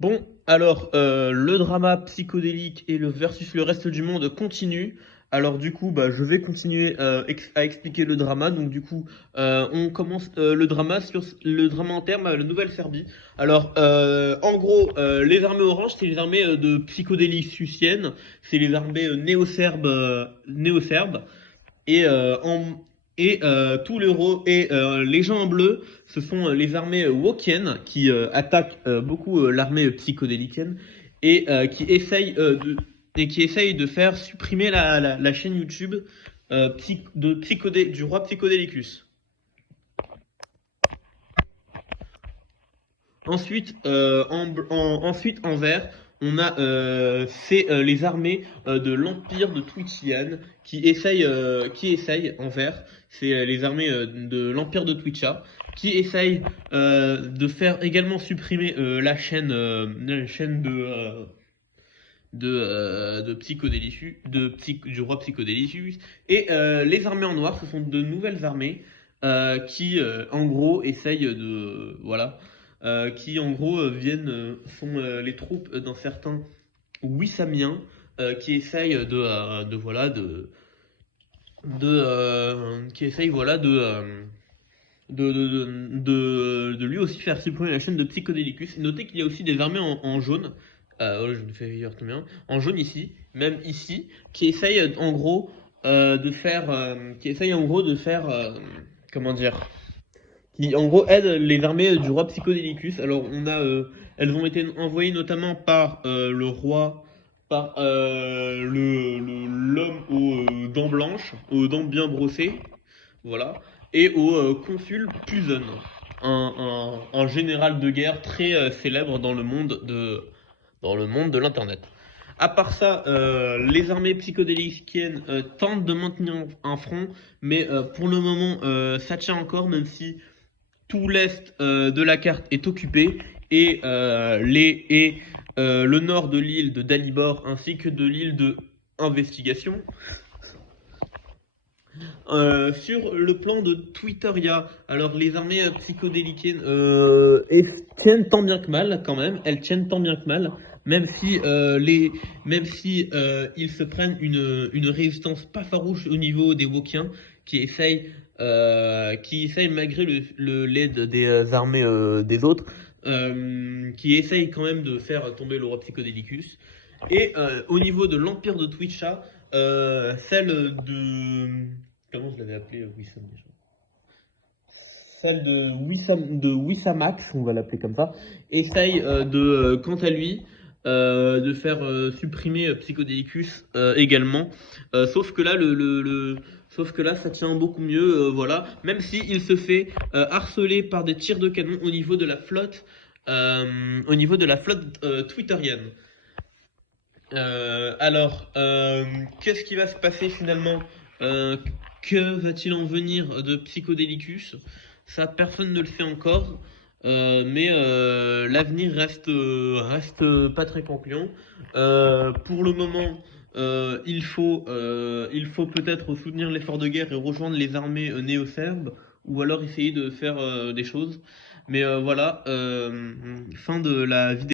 Bon, alors, le drama psychodélique et le versus le reste du monde continue. Alors du coup, bah, je vais continuer à expliquer le drama. Donc du coup, on commence le drama sur le drama en termes la Nouvelle-Serbie. Alors, en gros, les armées oranges, c'est les armées de psychodélie sussiennes. C'est les armées néo-serbes. Et, les gens en bleu, ce sont les armées wokiennes qui attaquent beaucoup l'armée psychodéliquienne et qui essayent de faire supprimer la chaîne YouTube du roi Psychodélicus. Ensuite, en vert, on a les armées de l'Empire de Twitchian qui essayent en vert, c'est les armées de l'Empire de Twitcha, qui essayent de faire également supprimer la chaîne de du roi Psychodélicus. Et les armées en noir, ce sont de nouvelles armées qui, en gros, essayent de. Voilà. Qui, en gros, sont les troupes d'un certain Wissamiens qui essayent qui essayent, voilà, de lui aussi faire supprimer la chaîne de Psychodélicus. Et notez qu'il y a aussi des armées en jaune. Je me fais voir combien. En jaune ici, même ici, qui essayent en gros de faire, comment dire, qui en gros aident les armées du roi Psychodélicus. Alors elles ont été envoyées notamment par le roi, par l'homme aux dents blanches, aux dents bien brossées, voilà, et au consul Puzen, un général de guerre très célèbre dans le monde de l'internet. À part ça, les armées psychodéliciennes tentent de maintenir un front, mais pour le moment, ça tient encore, même si tout l'est de la carte est occupé et, le nord de l'île de Dalibor ainsi que de l'île de Investigation. Sur le plan de Twitteria, alors les armées psychodéliquiennes tiennent tant bien que mal quand même, elles tiennent tant bien que mal, même si ils se prennent une résistance pas farouche au niveau des Wokiens qui essayent malgré l'aide des armées des autres, qui essayent quand même de faire tomber le roi Psychodélicus. Et au niveau de l'empire de Twitcha, celle de comment je l'avais appelé Wissam déjà. Celle de Wissamax, on va l'appeler comme ça, essaye quant à lui, de faire supprimer Psychodélicus également. Sauf que là, sauf que là, ça tient beaucoup mieux, voilà. Même si il se fait harceler par des tirs de canon au niveau de la flotte twitterienne. Qu'est-ce qui va se passer finalement? Euh, que va-t-il en venir de Psychodélicus? Ça, personne ne le sait encore, mais l'avenir reste pas très concluant. Pour le moment, il faut peut-être soutenir l'effort de guerre et rejoindre les armées néo-serbes, ou alors essayer de faire des choses. Mais voilà, fin de la vidéo.